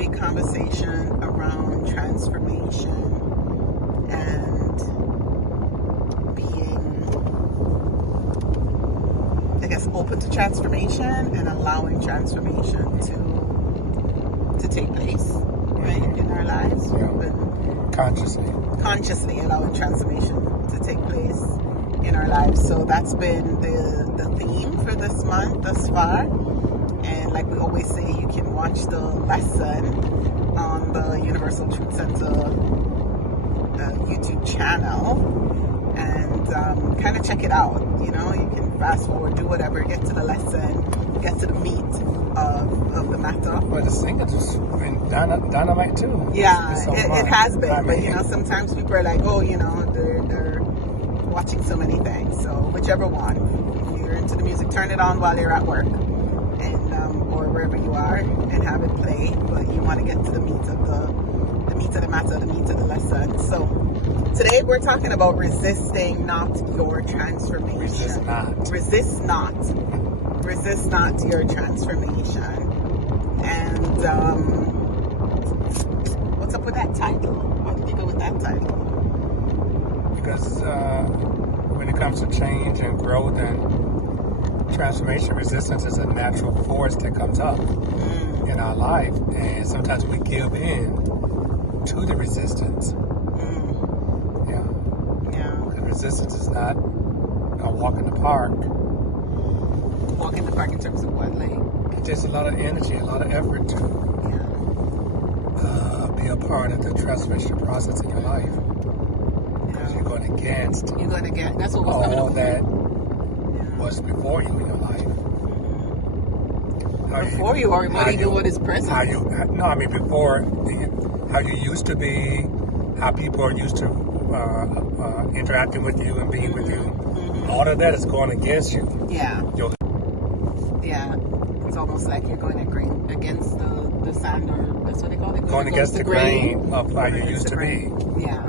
big conversation around transformation and being, I guess, open to transformation and allowing transformation to take place, right, in our lives. Consciously allowing transformation to take place in our lives. So that's been the theme for this month thus far. And like we always say, you can watch the lesson on the Universal Truth Center YouTube channel and kind of check it out. You know, you can fast forward, do whatever, get to the lesson, get to the meat of the matter. But the singing just been dynamite too. Yeah, it has been. But you know, sometimes people are like, oh, you know, they're watching so many things. So whichever one, if you're into the music, turn it on while you're at work, and or wherever you are, and have it play. But you want to get to the meat of the matter, the meat of the lesson. So today we're talking about resisting not your transformation. Resist not your transformation. And what's up with that title? Why did you go with that title? Because when it comes to change and growth and transformation, resistance is a natural force that comes up in our life, and sometimes we give in to the resistance. Yeah. The resistance is not a walk in the park. Walk in the park in terms of what, like? It takes a lot of energy, a lot of effort to be a part of the transformation process in your life. Because you're going against that's what was all that was before you in your life. Before you, or not even what is present? Before how you used to be, how people are used to interacting with you and being with you. All of that is going against you. Yeah. It's almost like you're going against the sand, or that's what they call it. Going against the grain of how you used to be. Yeah.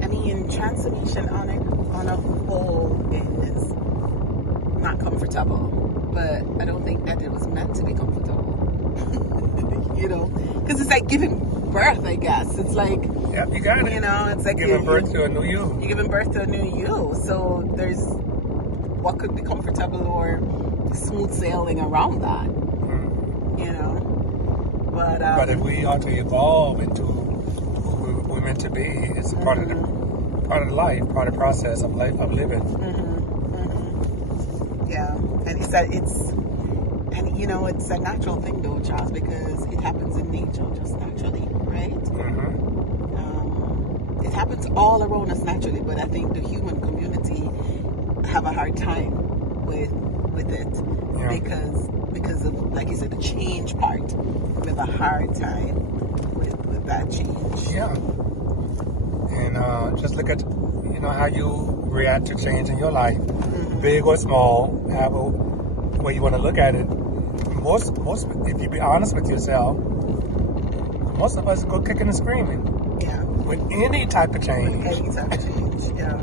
I mean, transformation on a whole is not comfortable, but I don't think that it was meant to be comfortable. You know, because it's like giving birth, I guess. It's like, yeah, you got it. You know, it's like giving birth to a new you. You're giving birth to a new you. So there's what could be comfortable or smooth sailing around that. You know, but if we are to evolve into who we're meant to be, it's a part of the life, part of the process of life, of living. Yeah, and it's a natural thing though, Charles, because it happens in nature just naturally, right? It happens all around us naturally, but I think the human community have a hard time with it because of, like you said, the change part. We have a hard time with that change. Yeah, and just look at how you react to change in your life, big or small, however way you want to look at it. Most, if you be honest with yourself, most of us go kicking and screaming. Yeah. With any type of change. Yeah.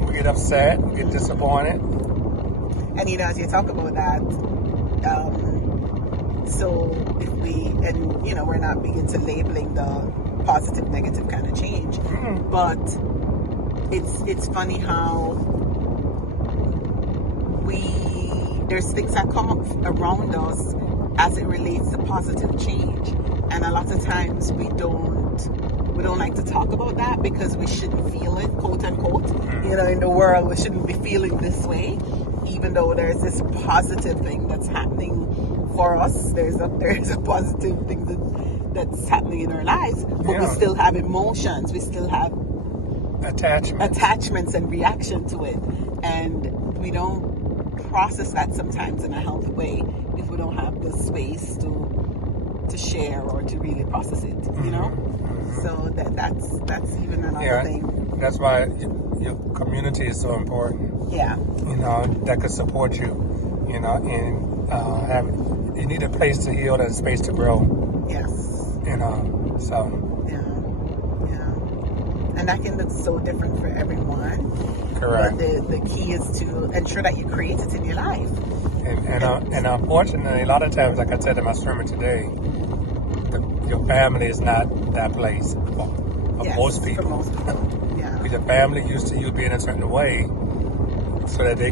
We get upset, we get disappointed. And as you talk about that, so if we're not big into labeling the positive, negative kind of change, but it's funny how there's things that come up around us as it relates to positive change, and a lot of times we don't like to talk about that because we shouldn't feel it, quote unquote. In the world we shouldn't be feeling this way, even though there's this positive thing that's happening for us. There's a positive thing that's happening in our lives, but we still have emotions, we still have attachments and reaction to it, and we don't process that sometimes in a healthy way if we don't have the space to share or to really process it, so that's even another thing. That's why your community is so important. That could support you, and you need a place to heal and a space to grow. Yes. So And that can look so different for everyone. Correct. But the key is to ensure that you create it in your life. And unfortunately, a lot of times, like I said in my sermon today, your family is not that place for most people. For most people, yeah. Because your family used to you being a certain way, so that they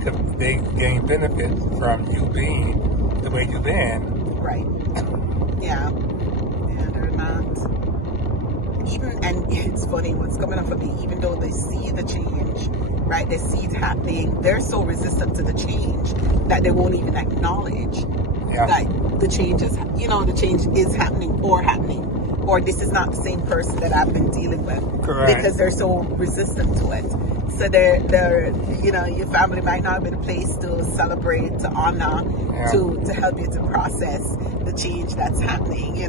gain benefit from you being the way you've been. Right. Yeah. Yeah, they're not. Even, and it's funny what's coming up for me, even though they see the change, right? They see it happening, they're so resistant to the change that they won't even acknowledge that the change is, the change is happening, or this is not the same person that I've been dealing with. Correct. Because they're so resistant to it. So they're your family might not be the place to celebrate, to honor, to help you to process the change that's happening,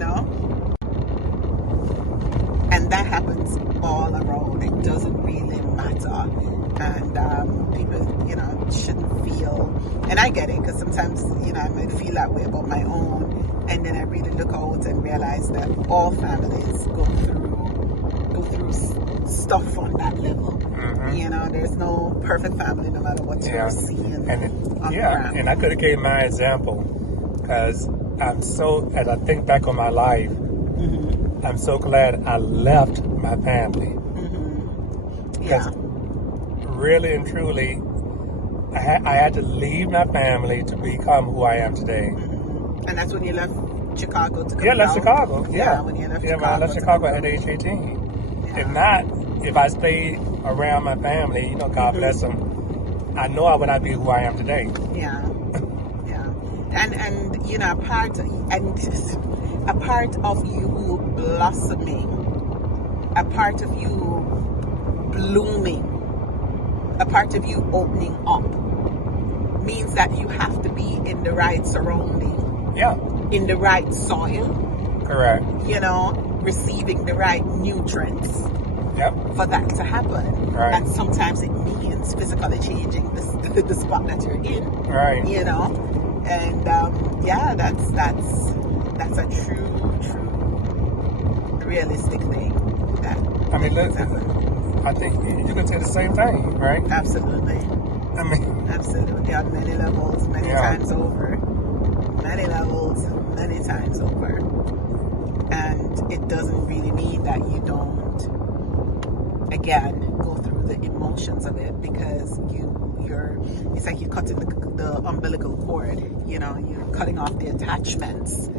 And that happens all around. It doesn't really matter. And people, shouldn't feel, and I get it, because sometimes, I might feel that way about my own, and then I really look out and realize that all families go through stuff on that level. Mm-hmm. There's no perfect family, no matter what you're seeing on the ground. And I could have gave my example, because as I think back on my life, I'm so glad I left my family. Because really and truly, I had to leave my family to become who I am today. And that's when you left Chicago to come Yeah, I left out? Chicago. When you left Chicago. When I left Chicago at age 18. Yeah. If not, if I stayed around my family, God bless them, I know I would not be who I am today. Yeah. And a part of you blossoming, a part of you blooming, a part of you opening up means that you have to be in the right surrounding. Yeah. In the right soil. Correct. Receiving the right nutrients. Yep. For that to happen. Right. And sometimes it means physically changing the spot that you're in. Right. And that's a true realistic thing. I think you can say the same thing, right? Absolutely. Absolutely, on many levels, many times over. Many levels, many times over. And it doesn't really mean that you don't, again, go through the emotions of it, because it's like you're cutting the umbilical cord, you're cutting off the attachments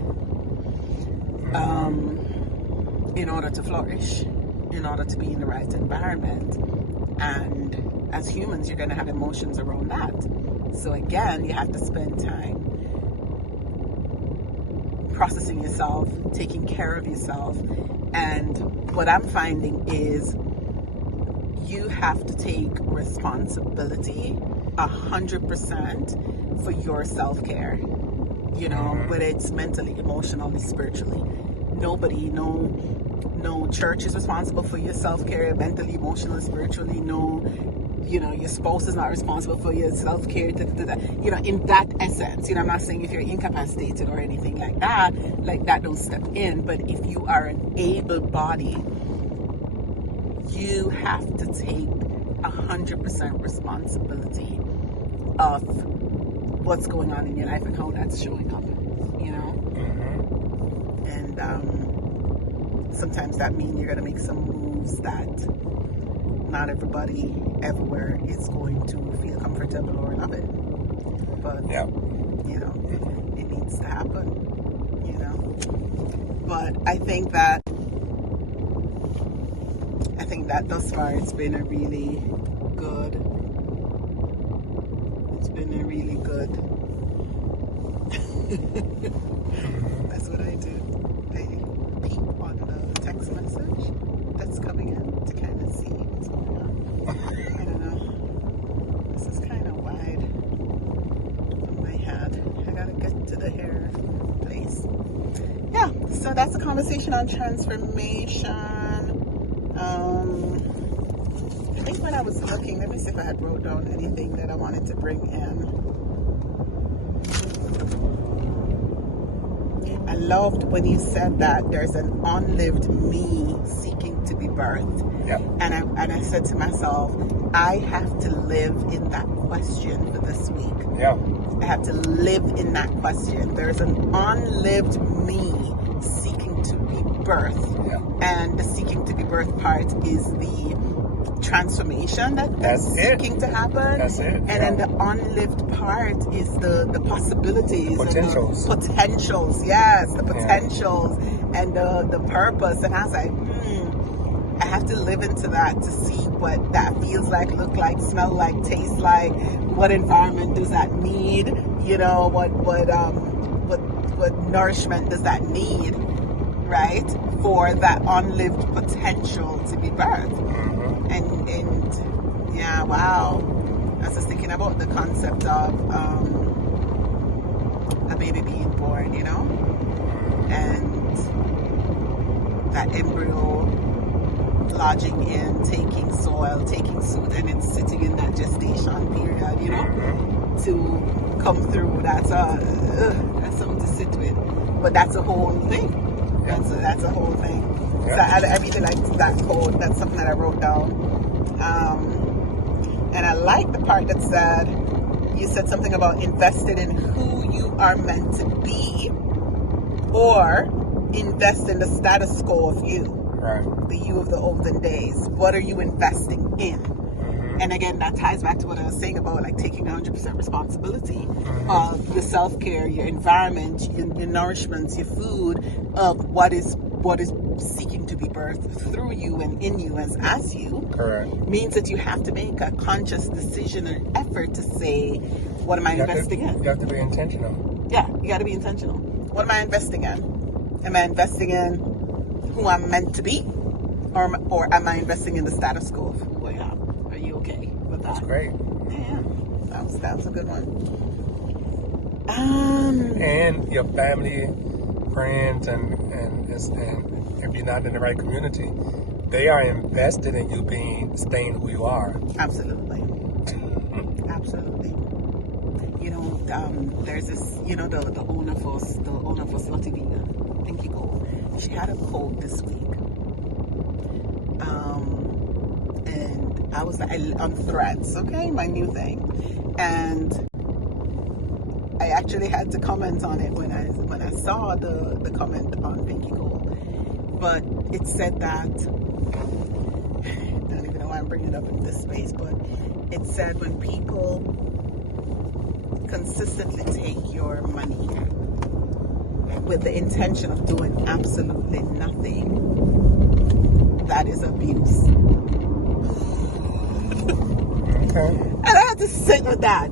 in order to flourish, in order to be in the right environment. And as humans, you're going to have emotions around that. So again, you have to spend time processing yourself, taking care of yourself. And what I'm finding is you have to take responsibility 100% for your self-care, whether it's mentally, emotionally, spiritually. Nobody, no church is responsible for your self-care, mentally, emotionally, spiritually. No, your spouse is not responsible for your self-care, in that essence. I'm not saying if you're incapacitated or anything like that don't step in. But if you are an able body, you have to take 100% responsibility of what's going on in your life and how that's showing up, And sometimes that means you're going to make some moves that not everybody everywhere is going to feel comfortable or love it. But, it needs to happen, But I think that thus far it's been a really good, that's what I do. I peep on the text message that's coming in to kind of see what's going on. I don't know. This is kind of wide on my head. I gotta get to the hair place. Yeah, so that's a conversation on transformation. I think when I was looking, let me see if I had wrote down anything that I wanted to bring in. I loved when you said that there's an unlived me seeking to be birthed. Yeah. And I said to myself, I have to live in that question for this week. Yeah. I have to live in that question. There's an unlived me seeking to be birthed. Yeah. And the seeking to be birthed part is the transformation that's seeking to happen. That's it. And then the unlived part is the possibilities. Potentials. And the potentials, yes, the potentials and the purpose. And I was like, I have to live into that to see what that feels like, look like, smell like, taste like. What environment does that need? You know, what nourishment does that need, right? For that unlived potential to be birthed. Mm-hmm. And yeah, wow. I was just thinking about the concept of a baby being born, you know, and that embryo lodging in, taking soil, taking suit, and then sitting in that gestation period, you know, to come through. That's something to sit with. But that's a whole thing. That's a whole thing. So I really liked that quote. That's something that I wrote down. And I like the part that said, you said something about invested in who you are meant to be, or invest in the status quo of you. Right. The you of the olden days. What are you investing in? And again, that ties back to what I was saying about like taking 100% responsibility of your self-care, your environment, your nourishment, your food, of what is seeking to be birthed through you and in you as you. Correct. Means that you have to make a conscious decision or effort to say, what am I investing in? You have to be intentional. Yeah, you got to be intentional. What am I investing in? Am I investing in who I'm meant to be, or am I investing in the status quo of who I am? Are you okay with that? That's great. Yeah, that was a good one. And your family, friends, and if you're not in the right community, they are invested in you staying who you are. Absolutely. You know, there's this, you know, the owner for Slutty Vegan, Pinky Gold. She had a quote this week. And I was on Threads, okay, my new thing. And I actually had to comment on it when I saw the comment on Pinky Gold. But it said that, I don't even know why I'm bringing it up in this space, but it said when people consistently take your money with the intention of doing absolutely nothing, that is abuse. Okay. And I had to sit with that,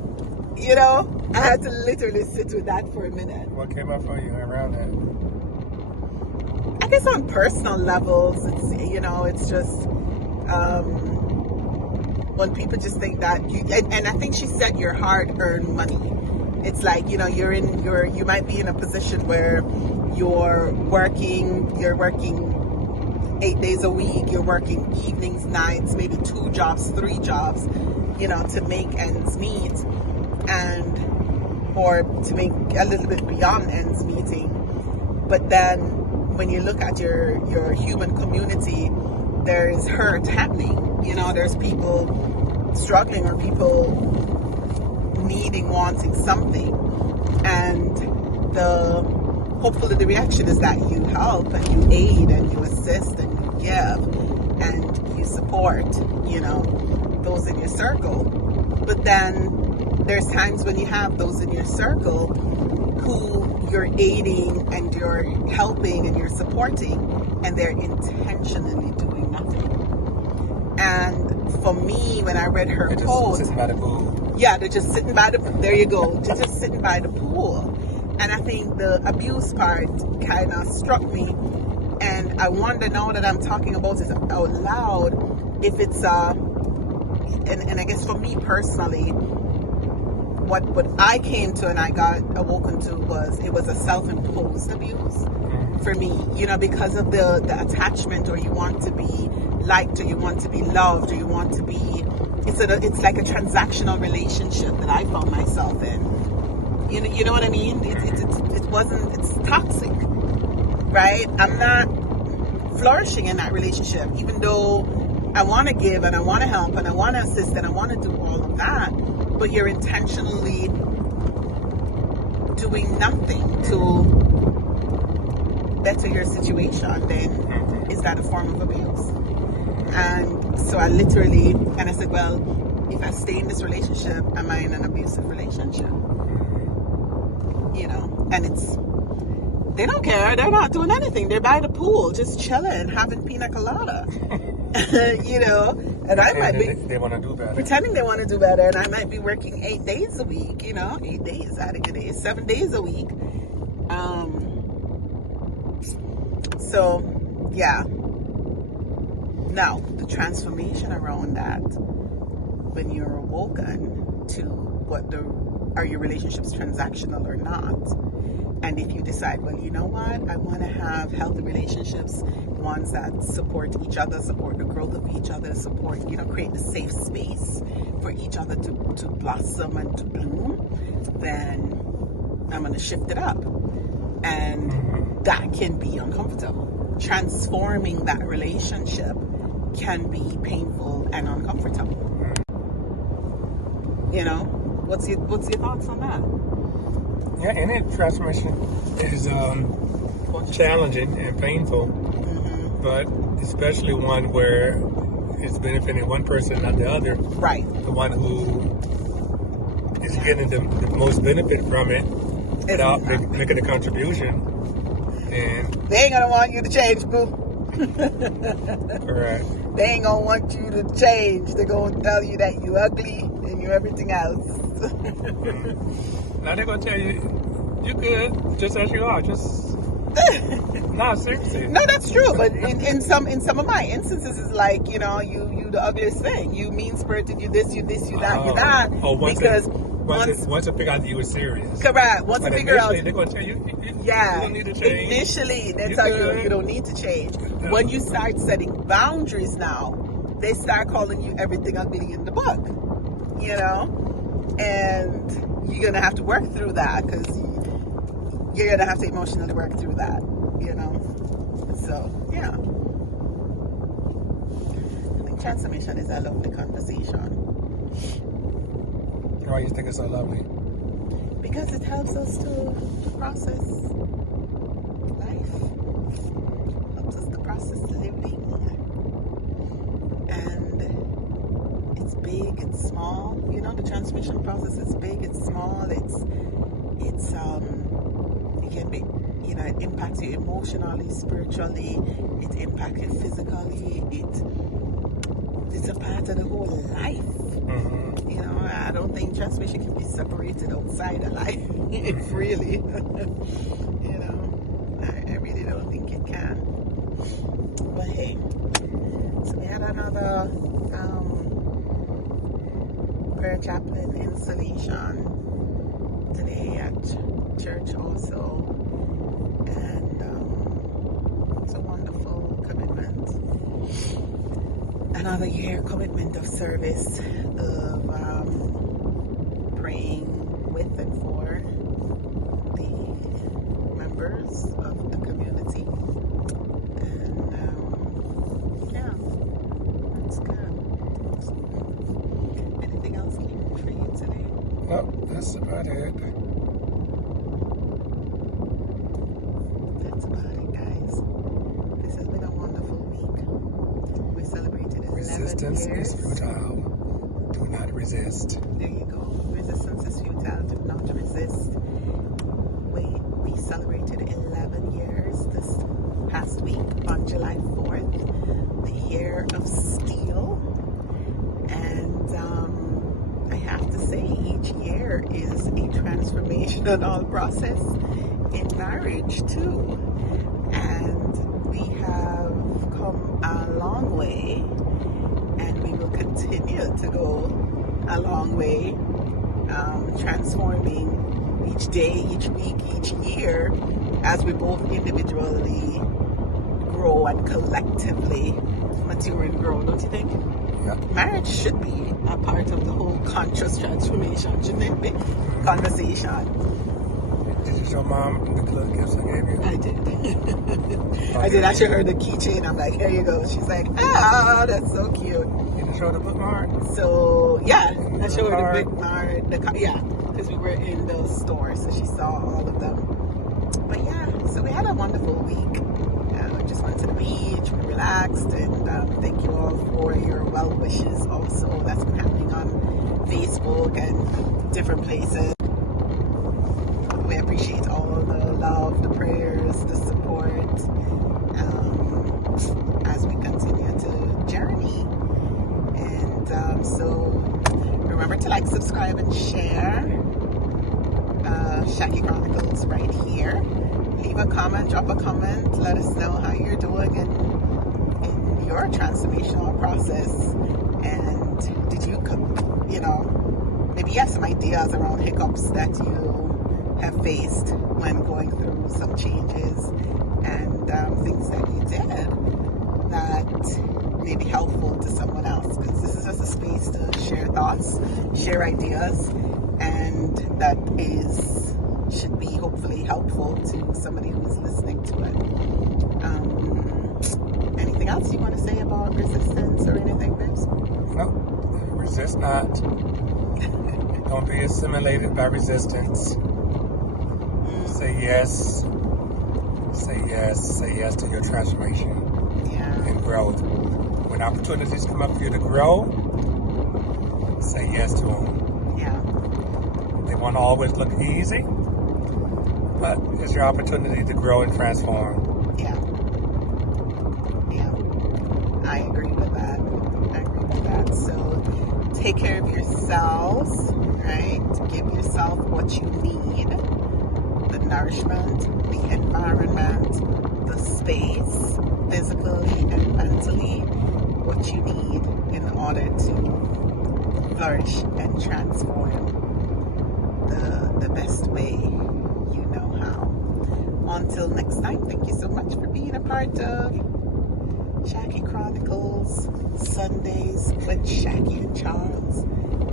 you know? I had to literally sit with that for a minute. What came up for you around that? I guess on personal levels, it's, you know, it's just when people just think that and I think she said your hard-earned money. It's like, you know, you might be in a position where you're working 8 days a week, you're working evenings, nights, maybe 2 jobs, 3 jobs, you know, to make ends meet, or to make a little bit beyond ends meeting. But then when you look at your human community, there is hurt happening. You know, there's people struggling or people needing, wanting something, and hopefully the reaction is that you help and you aid and you assist and you give and you support, you know, those in your circle. But then there's times when you have those in your circle who you're aiding and you're helping and you're supporting, and they're intentionally doing nothing. And for me, when I read her quote, yeah, they're just sitting by the pool. There you go. They're just sitting by the pool. And I think the abuse part kind of struck me. And I wonder, now that I'm talking about it out loud, if it's and I guess for me personally, what I came to and I got awoken to was a self-imposed abuse for me, you know, because of the attachment, or you want to be liked, or you want to be loved, or you want to be, it's like a transactional relationship that I found myself in, You know what I mean? It's toxic, right? I'm not flourishing in that relationship, even though I want to give and I want to help and I want to assist and I want to do all of that, but you're intentionally doing nothing to better your situation, then is that a form of abuse? And so I said, well, if I stay in this relationship, am I in an abusive relationship? You know, and they don't care. They're not doing anything. They're by the pool, just chilling, having pina colada. You know, and I might be they want to do better, pretending they want to do better, and I might be working 8 days a week. You know, 8 days out of the day, 7 days a week. So yeah. Now the transformation around that, when you're awoken to are your relationships transactional or not? And if you decide, well, you know what, I want to have healthy relationships, ones that support each other, support the growth of each other, support, you know, create the safe space for each other to blossom and to bloom, then I'm going to shift it up. And that can be uncomfortable. Transforming that relationship can be painful and uncomfortable. You know, what's your thoughts on that? Yeah, any transformation is challenging and painful, but especially one where it's benefiting one person, not the other. Right. The one who is getting the most benefit from it without making a contribution. And they ain't gonna want you to change, boo. Correct. They ain't gonna want you to change. They're gonna tell you that you ugly and you everything else. Now they're gonna tell you, you're good just as you are. Just no, seriously. No, that's true. But in some of my instances, it's like, you know, you the ugliest thing. You mean spirited. You this. You that. You that. Because once I figure out that you were serious. Correct. Once I figure out, they're gonna tell you, you don't need to change. Initially, they tell you don't need to change. When you start setting boundaries now, they start calling you everything ugly in the book. You know, and you're gonna have to work through that, because you're gonna have to emotionally work through that. You know, so yeah. I think transformation is a lovely conversation. Why do you think it's so lovely? Because it helps us to process life, helps us to process living, and it's big, it's small. You know, the transformation process is big, it's small, it can be, you know, it impacts you emotionally, spiritually, it impacts you physically, it's a part of the whole life. You know, I don't think transformation can be separated outside of life. Really. You know, I really don't think it can. But hey, so we had another prayer chaplain installation today at church also, and it's a wonderful commitment. Another year commitment of service, of praying with and for the members of the community, and yeah, that's good. Anything else came for you today? Well, that's about it. That's about it, guys. This has been a wonderful week. We celebrated 11 Resistance years. is futile. Do not resist. There you go. Resistance is futile. Do not resist. We celebrated 11 years this past week on July 4th, the year of steel. And I have to say, each year is a transformational process in marriage too. And we have come a long way, and we will continue to go a long way, transforming each day, each week, each year, as we both individually grow and collectively mature and grow, don't you think? Yeah. Marriage should be a part of the whole conscious transformation, shouldn't it be? Conversation. you show Mom the little gifts I gave you? I did. I did. I showed her the keychain. I'm like, here you go. She's like, that's so cute. You didn't show the bookmark? So, yeah. I showed her the bookmark. Yeah, because we were in the store, so she saw all of them. But yeah, so we had a wonderful week. We just went to the beach, we relaxed, and thank you all for your well wishes also. That's been happening on Facebook and different places. We appreciate all the love, the prayers, the support as we continue to journey. And so remember to like, subscribe, and share Shaky Chronicles right here. Leave a comment, drop a comment, let us know how you're doing in your transformational process. And did you, maybe you have some ideas around hiccups that you have faced when going through some changes, and things that you did that may be helpful to someone else, because this is just a space to share thoughts, share ideas, and that should be hopefully helpful to somebody who's listening to it. Anything else you want to say about resistance or anything, Bruce? No, resist not. Don't be assimilated by resistance. Say yes. Say yes. Say yes to your transformation and growth. When opportunities come up for you to grow, say yes to them. Yeah. They won't always look easy, but it's your opportunity to grow and transform. Yeah. I agree with that. So take care of yourselves, right? Give yourself what you need. The nourishment, the environment, the space, physically and mentally, what you need in order to flourish and transform the best way you know how. Until next time, thank you so much for being a part of Shaky Chronicles Sundays with Shaky and Charles.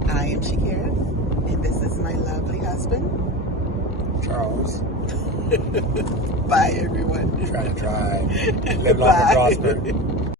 I am Shakira, and this is my lovely husband, Charles. Bye, everyone. Try to drive. Live long and prosper.